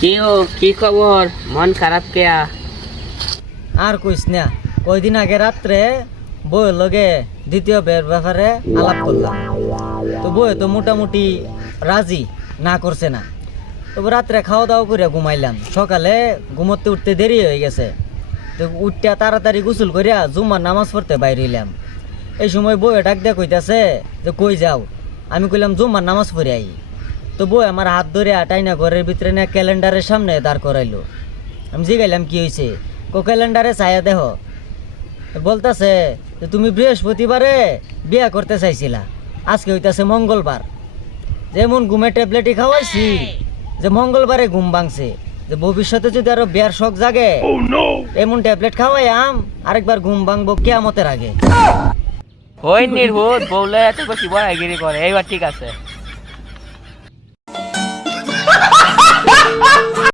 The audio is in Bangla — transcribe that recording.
কি খবর? মন খারাপ কেয়া? আর কইস না, কয়দিন আগে রাত্রে বউয়ের লগে দ্বিতীয় বিয়ের ব্যাপারে আলাপ করলাম। তো বউ তো মোটামুটি রাজি না করছে না। তবে রাত্রে খাওয়া দাওয়া করে ঘুমাইলাম, সকালে ঘুমোতে উঠতে দেরি হয়ে গেছে। তো উঠতে তাড়াতাড়ি গোসল করিয়া জুম্মার নামাজ পড়তে বাইরে হইলাম। এই সময় বউয়ে ডাক দিয়া কইতাছে যে কই যাও? আমি কইলাম জুম্মার নামাজ পড়ে আই। তো বউ আমার হাত ধরে টাইনা ঘরের ভিতরে না ক্যালেন্ডারের সামনে দাঁড় করাইলো। আমি জিগাইলাম কি হয়েছে? ক্যালেন্ডারে ছায়া দেহ। বলতাছে যে তুমি বৃহস্পতিবারে বিয়া করতে চাইছিলা, আজকে হইতাছে মঙ্গলবার। যেমন ঘুমে ট্যাবলেটই খাওয়াইছি যে মঙ্গলবারে ঘুম ভাঙছে, যে ভবিষ্যতে যদি আরো বিয়ার শখ জাগে এমন ট্যাবলেট খাওয়াইয়াম আরেকবার ঘুম ভাঙবো কিয়ামতের আগে। ওই নির্বোধ বউলে এত বেশি বড়াইগিরি করে, এইবার ঠিক আছে।